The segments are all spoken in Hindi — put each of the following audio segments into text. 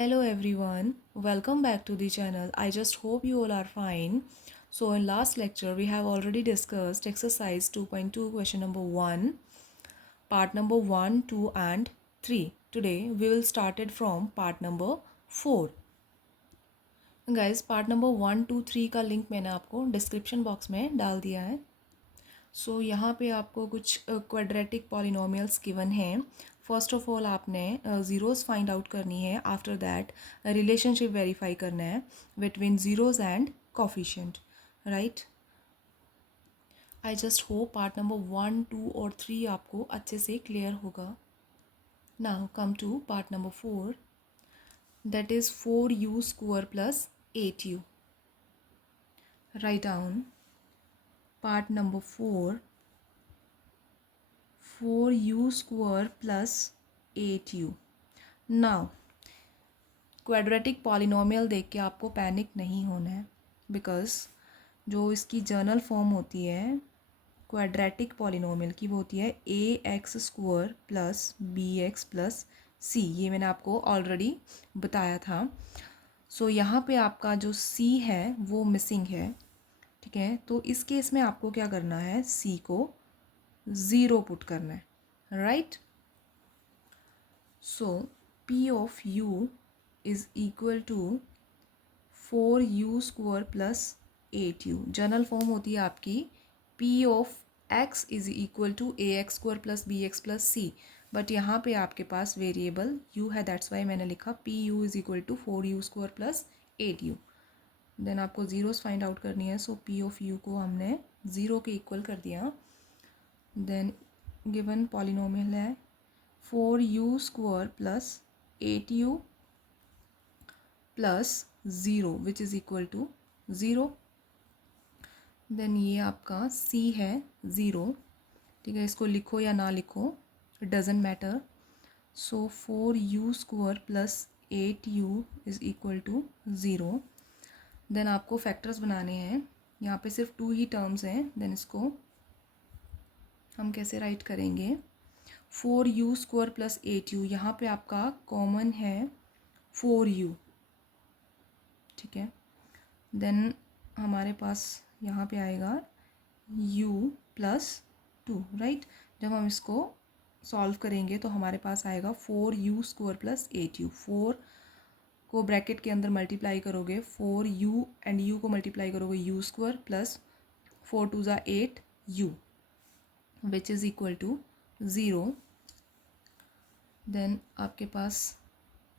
Hello everyone, welcome back to the channel. I just hope you all are fine. So in last lecture we have already discussed exercise 2.2 question number 1, part number 1, 2 and 3. Today we will start it from part number 4. Guys, part number 1, 2, 3 का लिंक मैंने आपको डिस्क्रिप्शन बॉक्स में डाल दिया है. सो यहाँ पे आपको कुछ क्वाड्रेटिक पॉलिनोमियल्स गिवन हैं. फर्स्ट ऑफ ऑल आपने ज़ीरोज़ फाइंड आउट करनी है. आफ्टर दैट रिलेशनशिप वेरीफाई करना है between zeros and coefficient, right. I just hope part number 1, 2 और 3 आपको अच्छे से क्लियर होगा. Now come to part number 4, that is 4u square plus 8u. Write down part number 4u square plus 8u. Now quadratic polynomial देख के आपको पैनिक नहीं होना है, बिकॉज जो इसकी जर्नल फॉर्म होती है क्वाड्रेटिक पॉलिनोमियल की वो होती है ax² plus bx plus c. ये मैंने आपको ऑलरेडी बताया था. सो यहाँ पे आपका जो c है वो मिसिंग है, ठीक है. तो इस केस में आपको क्या करना है, c को 0 पुट करना है, right. So p of u is equal to 4u square plus 8u. General form होती है आपकी p of x is equal to ax² plus bx plus c. But यहाँ पे आपके पास वेरिएबल u है, दैट्स वाई मैंने लिखा pu is equal to 4u square plus 8u. Then आपको ज़ीरोज़ फाइंड आउट करनी है. सो p ऑफ u को हमने 0 के इक्वल कर दिया. देन गिवन पॉलिनोमियल है 4u square plus 8u plus 0 which is equal to 0. Then ये आपका c है 0, ठीक है. इसको लिखो या ना लिखो, it doesn't matter. So 4u square plus 8u is equal to 0. Then आपको फैक्टर्स बनाने हैं. यहाँ पे सिर्फ 2 ही टर्म्स हैं. देन इसको हम कैसे राइट करेंगे, 4u स्क्वायर प्लस 8u. यहाँ पे आपका कॉमन है 4u, ठीक है. देन हमारे पास यहाँ पे आएगा u प्लस 2, राइट. जब हम इसको सॉल्व करेंगे तो हमारे पास आएगा 4u स्क्वायर प्लस 8u. 4 को ब्रैकेट के अंदर मल्टीप्लाई करोगे, 4u एंड u को मल्टीप्लाई करोगे u स्क्वायर प्लस 4 2 ज़ा 8u which is equal to 0. Then आपके पास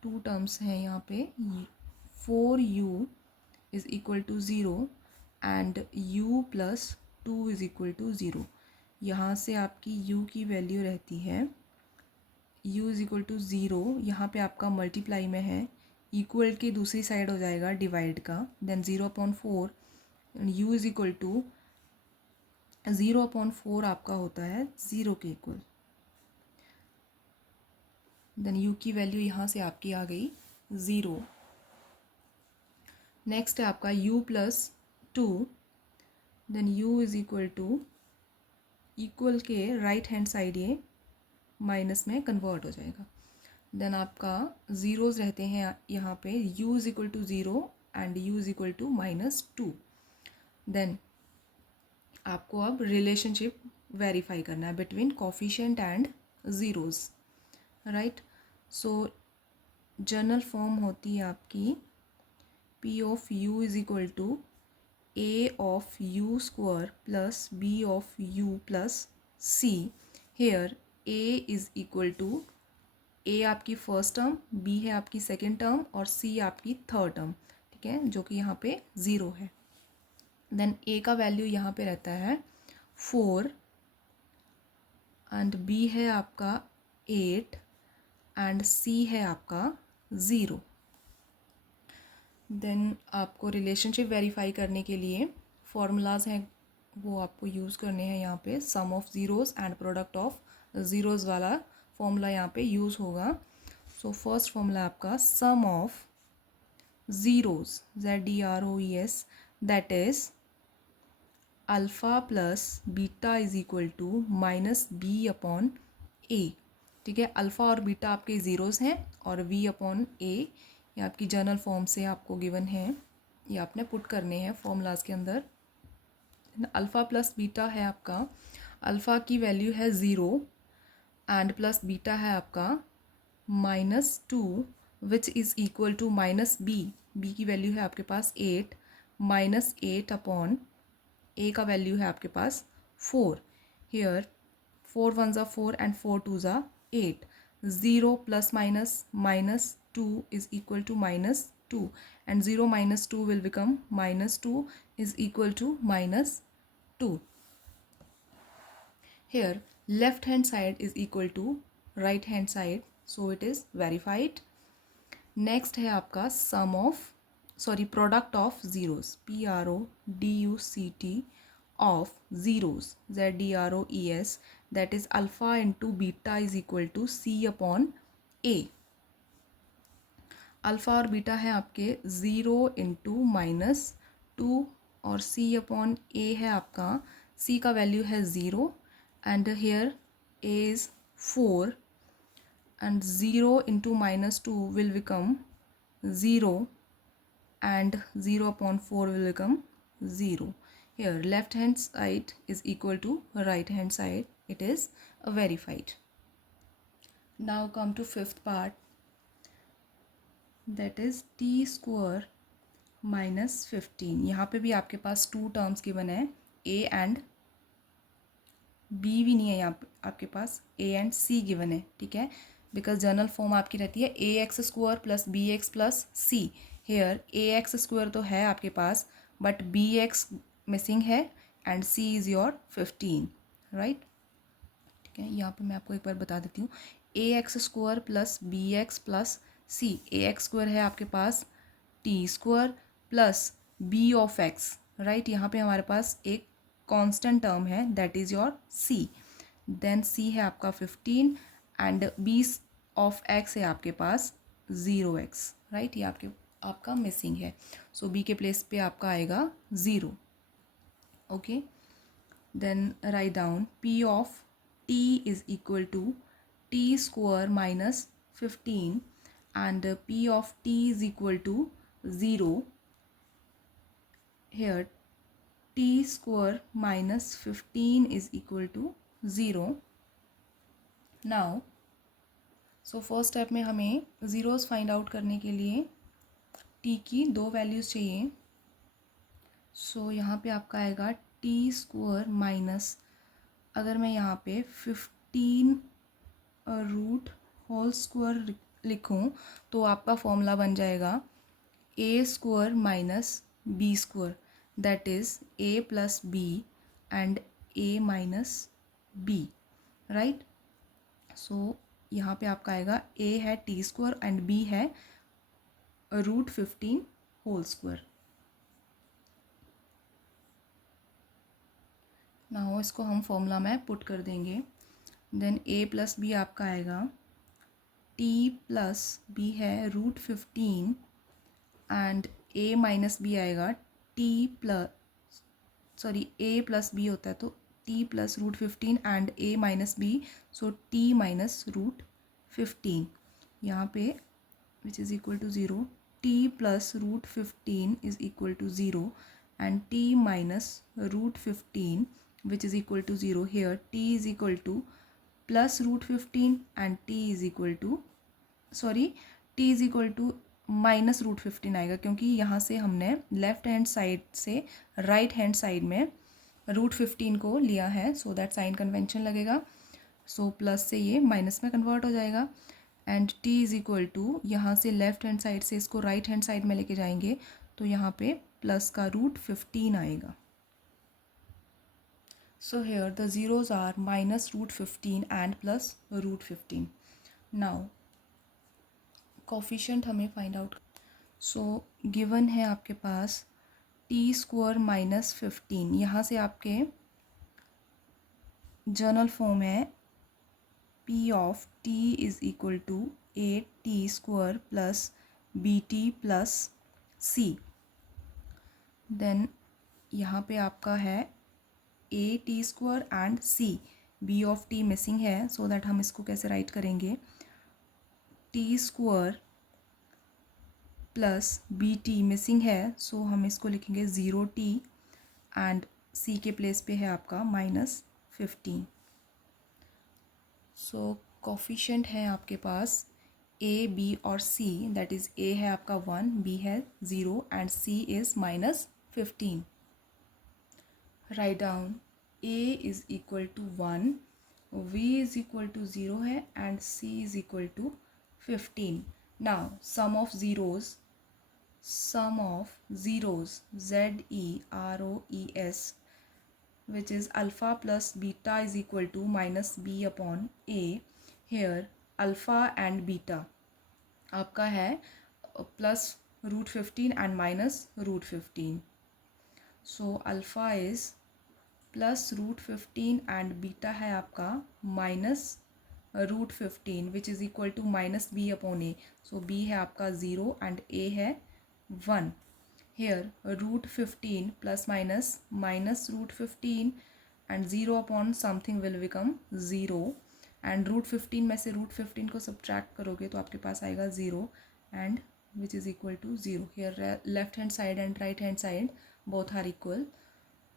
2 टर्म्स हैं यहाँ पे, 4u is equal to 0 and u plus 2 is equal to 0. यहाँ से आपकी u की वैल्यू रहती है u इज़ इक्वल टू 0. यहाँ पे आपका मल्टीप्लाई में है, इक्वल की दूसरी साइड हो जाएगा डिवाइड का. Then 0/4 u is equal to 0/4 आपका होता है 0 के इक्वल. देन u की वैल्यू यहाँ से आपकी आ गई 0. नेक्स्ट है आपका u plus 2. Then u is equal to equal के राइट हैंड साइड ये माइनस में कन्वर्ट हो जाएगा. देन आपका ज़ीरोज़ रहते हैं यहाँ पे, u is equal to 0 and u is equal to -2. Then आपको अब रिलेशनशिप वेरीफाई करना है between coefficient and zeroes, right. So general form होती है आपकी p of u is equal to a of u square plus b of u plus c. Here a is equal to a आपकी फर्स्ट टर्म, b है आपकी सेकेंड टर्म और c आपकी थर्ड टर्म, ठीक है, जो कि यहाँ पे 0 है. देन a का वैल्यू यहाँ पे रहता है 4 एंड b है आपका 8 एंड c है आपका 0. देन आपको रिलेशनशिप वेरीफाई करने के लिए फॉर्मूलाज हैं, वो आपको यूज़ करने हैं. यहाँ पे sum of zeros and product of zeros वाला फॉर्मूला यहाँ पे यूज़ होगा. सो फर्स्ट फॉर्मूला आपका sum of zeros ZEROES that is alpha plus beta is equal to -b/a, ठीक है. अल्फ़ा और बीटा आपके ज़ीरोज़ हैं और v/a ये आपकी जर्नल फॉर्म से आपको गिवन है, ये आपने पुट करने हैं फॉर्मूलाज के अंदर। अल्फ़ा प्लस बीटा है आपका, अल्फ़ा की वैल्यू है 0 एंड प्लस बीटा है आपका -2 which is equal to minus b की वैल्यू है आपके पास 8 -8 अपॉन ए का वैल्यू है आपके पास 4। हियर 4 1 ज़ा 4 एंड 4 2 ज़ा 8। 0 plus minus -2 is equal to -2 and 0 minus 2 will become -2 is equal to -2. Here left hand side is equal to right hand side, so it is verified. Next है आपका product of zeros, PRODUCT of zeros, ZEROES, that is alpha into beta is equal to C upon A. Alpha और बीटा है आपके 0 इंटू -2 और c अपॉन ए है आपका, c का वैल्यू है 0 and here a is 4 and 0 into -2 will become 0 and 0 upon 4 will become 0. Here left hand side is equal to right hand side. It is verified. Now come to fifth part, that is t square -15। यहाँ पे भी आपके पास 2 टर्म्स गिवन है, a एंड b भी नहीं है यहाँ पे आपके पास, a एंड c गिवन है, ठीक है, बिकॉज जनरल फॉर्म आपकी रहती है ax² plus bx plus c। Here ax square तो है आपके पास बट bx मिसिंग है and c is your 15, right, ठीक है। यहाँ पे मैं आपको एक बार बता देती हूँ, ax² plus bx plus c, ax² है आपके पास t² plus b of x, right, यहाँ पे हमारे पास एक कांस्टेंट टर्म है that is your c, then c है आपका 15 एंड b ऑफ x है आपके पास 0x, राइट, ये आपका मिसिंग है, सो b के प्लेस पे आपका आएगा 0, okay. Then write down p of t is equal to t² -15 and p of t is equal to 0. Here t² -15 is equal to 0. Now so first step में हमें ज़ीरोज़ फाइंड आउट करने के लिए t की 2 वैल्यूज़ चाहिए, सो यहाँ पे आपका आएगा t² माइनस, अगर मैं यहाँ पे 15 रूट होल स्क्वायर लिखूँ तो आपका फॉर्मूला बन जाएगा a² minus b², that is a plus b and a minus b, right. So यहाँ पे आपका आएगा a है t² एंड b है √15 होल स्क्वायर। नाउ इसको हम फॉर्मूला में पुट कर देंगे, देन a प्लस b आपका आएगा t प्लस b है √15 एंड a माइनस b आएगा a प्लस b होता है तो t plus √15 and a minus b, so t minus √15, यहाँ पे which is equal to 0, t plus √15 is equal to 0 and t minus √15 which is equal to 0। Here t is equal to plus √15 and t is equal to t is equal to minus √15 आएगा, क्योंकि यहाँ से हमने लेफ्ट हैंड साइड से राइट हैंड साइड में √15 को लिया है, सो दैट साइन कन्वेंशन लगेगा, सो प्लस से ये माइनस में कन्वर्ट हो जाएगा and t is equal to, यहाँ से लेफ्ट हैंड साइड से इसको राइट हैंड साइड में लेके जाएंगे तो यहाँ पे प्लस का √15 आएगा। So here the zeros are minus √15 and plus √15. Now coefficient हमें फाइंड आउट, सो गिवन है आपके पास t² -15, यहाँ से आपके जनरल फॉर्म है p of t is equal to 8t² plus bt plus c, then यहाँ पे आपका है a_t² and c, b of t missing है, सो दैट हम इसको कैसे राइट करेंगे, t² plus B T missing है, सो हम इसको लिखेंगे 0t एंड c के प्लेस पे है आपका -15। सो कोफिशिएंट है आपके पास a, b और c, दैट इज़ a है आपका 1, b है 0 and c is -15। Write down a is equal to 1, v is equal to 0 है and c is equal to 15। Now sum of zeros, ZEROES, which is alpha plus beta is equal to minus b upon a. Here alpha and beta आपका है plus √15 and minus √15. So alpha is plus √15 and beta है आपका minus √15 which is equal to minus b upon a. So b है आपका 0 and a है 1. Here √15 plus minus √15 and 0 upon something will become 0 and √15 में से √15 को subtract करोगे तो आपके पास आएगा 0 and which is equal to 0. Here left hand side and right hand side both are equal,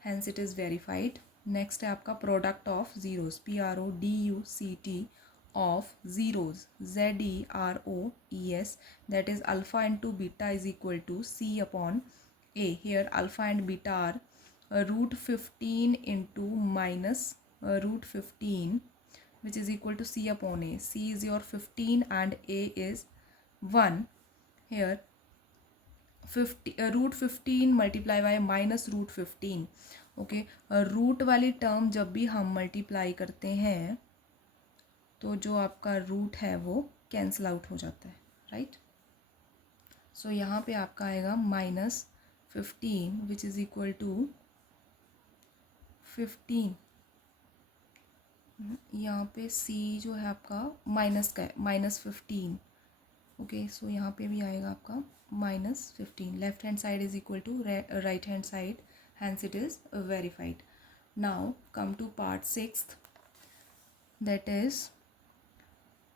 hence it is verified. Next है आपका product of zeros, PRODUCT of zeros, ZEROES, that is alpha into beta is equal to c upon a. Here alpha and beta are √15 into minus √15 which is equal to c upon a. c is your 15 and a is 1. Here √15 multiply by minus √15. Okay, root वाली टर्म जब भी हम मल्टीप्लाई करते हैं तो जो आपका रूट है वो कैंसिल आउट हो जाता है, राइट. सो यहाँ पे आपका आएगा -15 विच इज़ इक्वल टू 15. यहाँ पे c जो है आपका माइनस का है, -15. ओके, सो यहाँ पे भी आएगा आपका -15. Left hand side is equal to right hand side, hence it is verified. Now come to part 6th, that is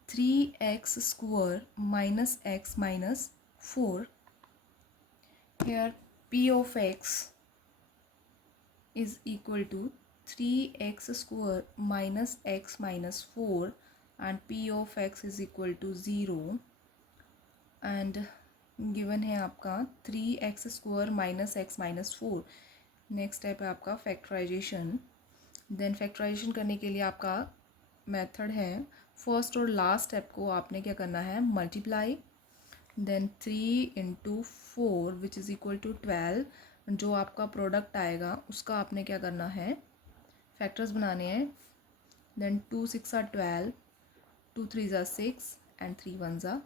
3x square minus x minus 4. Here p of x is equal to 3x square minus x minus 4 and p of x is equal to 0 and given है आपका 3x square minus x minus 4. Next step है आपका फैक्टराइजेशन. देन फैक्टराइजेशन करने के लिए आपका मेथड है, फर्स्ट और लास्ट स्टेप को आपने क्या करना है, multiply. Then 3 into 4 which is equal to 12. जो आपका प्रोडक्ट आएगा उसका आपने क्या करना है, फैक्टर्स बनाने हैं. Then 2 6 are 12, 2 3 are 6 and 3 1 are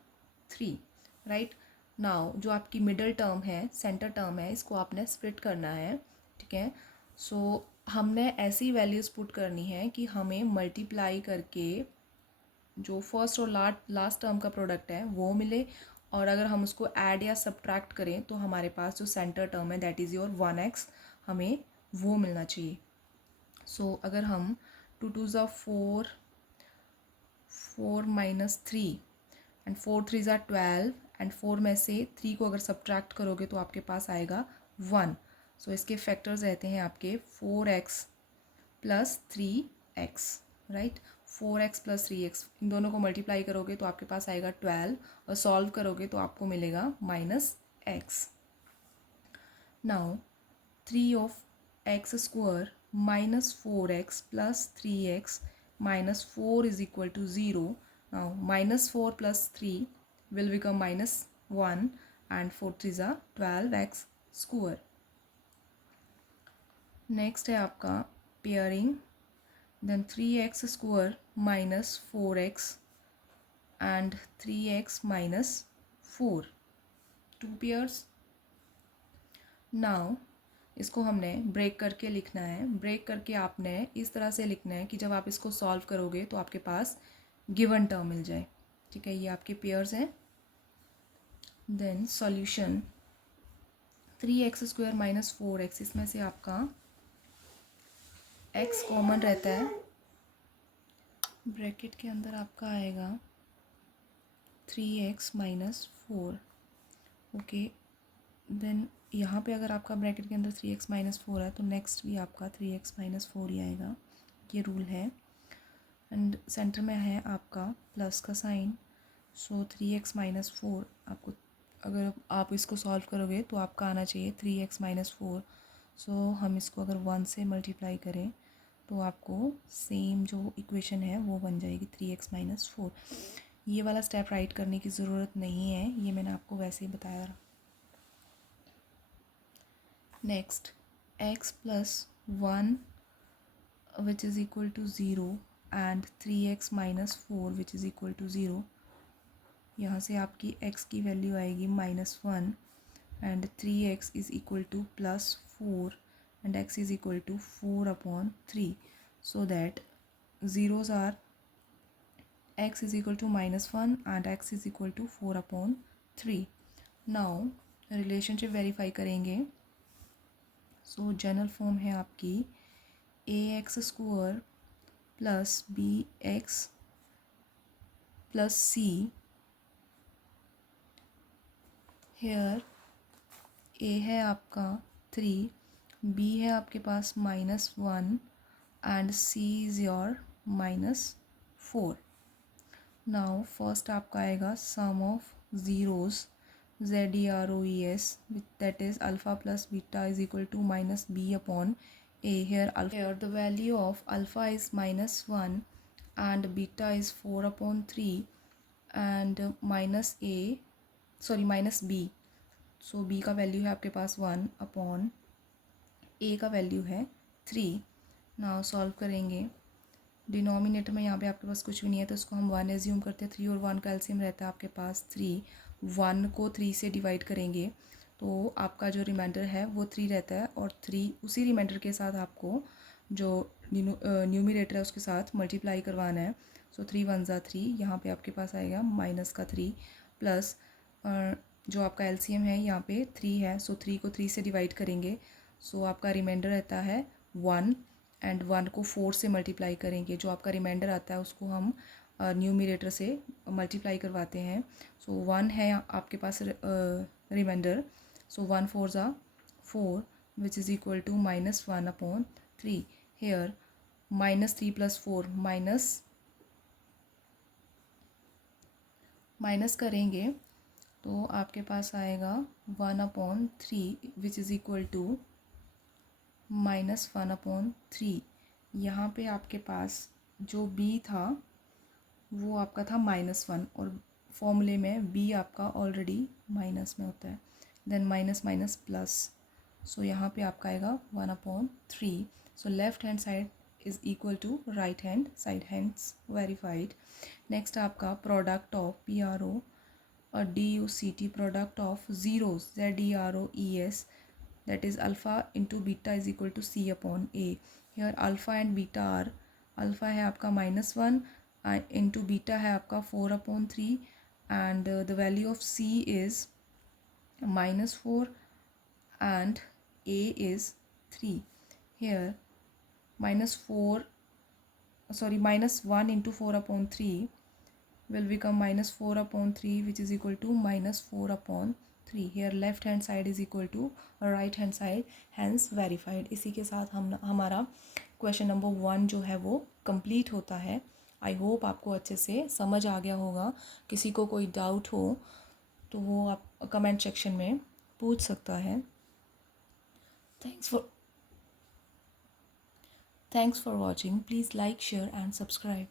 3. Right. Now जो आपकी मिडल टर्म है, सेंटर टर्म है, इसको आपने स्प्लिट करना है. ठीक है. सो हमने ऐसी वैल्यूज़ पुट करनी है कि हमें मल्टीप्लाई करके जो फर्स्ट और लास्ट टर्म का प्रोडक्ट है वो मिले, और अगर हम उसको ऐड या सब्ट्रैक्ट करें तो हमारे पास जो सेंटर टर्म है दैट इज़ योर 1x, हमें वो मिलना चाहिए. सो अगर हम 2 2 are 4, 4 minus 3 and 4 3 are 12 and 4 में से 3 को अगर सब्ट्रैक्ट करोगे तो आपके पास आएगा 1. सो इसके फैक्टर्स रहते हैं आपके 4x plus 3x, right. 4x plus 3x, इन दोनों को मल्टीप्लाई करोगे तो आपके पास आएगा 12 और सॉल्व करोगे तो आपको मिलेगा -x. Now 3 of x square minus 4x plus 3x minus 4 is equal to 0. Now -4 plus 3 will become -1 and 4 3s are 12x square. Next है आपका pairing. Then 3x square minus 4x and 3x minus 4, 2 pairs. Now इसको हमने ब्रेक करके लिखना है. ब्रेक करके आपने इस तरह से लिखना है कि जब आप इसको सॉल्व करोगे तो आपके पास गिवन टर्म मिल जाए. ठीक है, ये आपके पेयर्स हैं. Then solution 3x square minus 4x, इसमें से आपका x कॉमन रहता है. ब्रैकेट के अंदर आपका आएगा 3x माइनस 4. ओके, देन यहाँ पे अगर आपका ब्रैकेट के अंदर 3x-4 है तो नेक्स्ट भी आपका 3x-4 ही आएगा, ये रूल है। एंड सेंटर में है आपका प्लस का साइन, सो 3x-4 आपको, अगर आप इसको सॉल्व करोगे तो आपका आना चाहिए 3x-4। सो हम इसको अगर 1 से मल्टीप्लाई करें तो आपको सेम जो इक्वेशन है वो बन जाएगी 3x-4। ये वाला स्टेप राइट करने की ज़रूरत नहीं है, ये मैंने आपको वैसे ही बताया। Next x + 1 which is equal to 0 and 3x-4 which is equal to 0। यहाँ से आपकी x की वैल्यू आएगी -1 and 3x is equal to +4 and x is equal to 4/3, so that zeros are x is equal to -1 and x is equal to 4/3। now relationship verify करेंगे। सो जनरल फॉर्म है आपकी ax² + bx + c। Here a है आपका 3, b है आपके पास -1 and c is your -4। Now first आपका आएगा sum of zeros ZEROES, that is alpha plus beta is equal to -b/a। Here the value of alpha is -1 and beta is 4/3 and -b, so b का वैल्यू है आपके पास 1/a का वैल्यू है 3। नाउ सॉल्व करेंगे। डिनोमिनेटर में यहाँ पे आपके पास कुछ भी नहीं है तो इसको हम 1 एज्यूम करते हैं। 3 और 1 का एलसीएम रहता है आपके पास 3। 1 को 3 से डिवाइड करेंगे तो आपका जो रिमाइंडर है वो 3 रहता है, और 3 उसी रिमाइंडर के साथ आपको जो न्यूमिनेटर है उसके साथ मल्टीप्लाई करवाना है। सो 3 1 ज़ा 3, यहाँ पे आपके पास आएगा -3 प्लस जो आपका एलसीएम है यहाँ पे 3 है, सो 3 को 3 से डिवाइड करेंगे, सो आपका रिमाइंडर रहता है 1 एंड 1 को 4 से मल्टीप्लाई करेंगे। जो आपका रिमाइंडर आता है उसको हम न्यूमिनेटर से मल्टीप्लाई करवाते हैं। सो 1 है आपके पास रिमाइंडर, सो 1 4 ज़ा 4 which is equal to -1/3। Here -3 + 4 minus करेंगे तो आपके पास आएगा 1/3 विच इज़ इक्वल टू -1/3। यहाँ पे आपके पास जो b था वो आपका था -1, और फॉर्मूले में b आपका ऑलरेडी माइनस में होता है, then minus minus plus, so यहाँ पे आपका आएगा 1/3। सो left hand side is equal to right hand side, hence verified. Next आपका प्रोडक्ट ऑफ PRO और DUCT, product of zeros ZEROES, that is alpha into beta is equal to C/A। Here alpha and beta are, alpha है आपका -1 into beta है आपका 4/3 and the value of C is -4 and A is 3। Here -1 into 4/3 will become -4/3 which is equal to -4/3। here left hand side is equal to right hand side, hence verified। इसी के साथ हम हमारा क्वेश्चन नंबर 1 जो है वो कंप्लीट होता है। आई होप आपको अच्छे से समझ आ गया होगा। किसी को कोई डाउट हो तो वो आप कमेंट सेक्शन में पूछ सकता है। Thanks for watching. Please like, share and subscribe.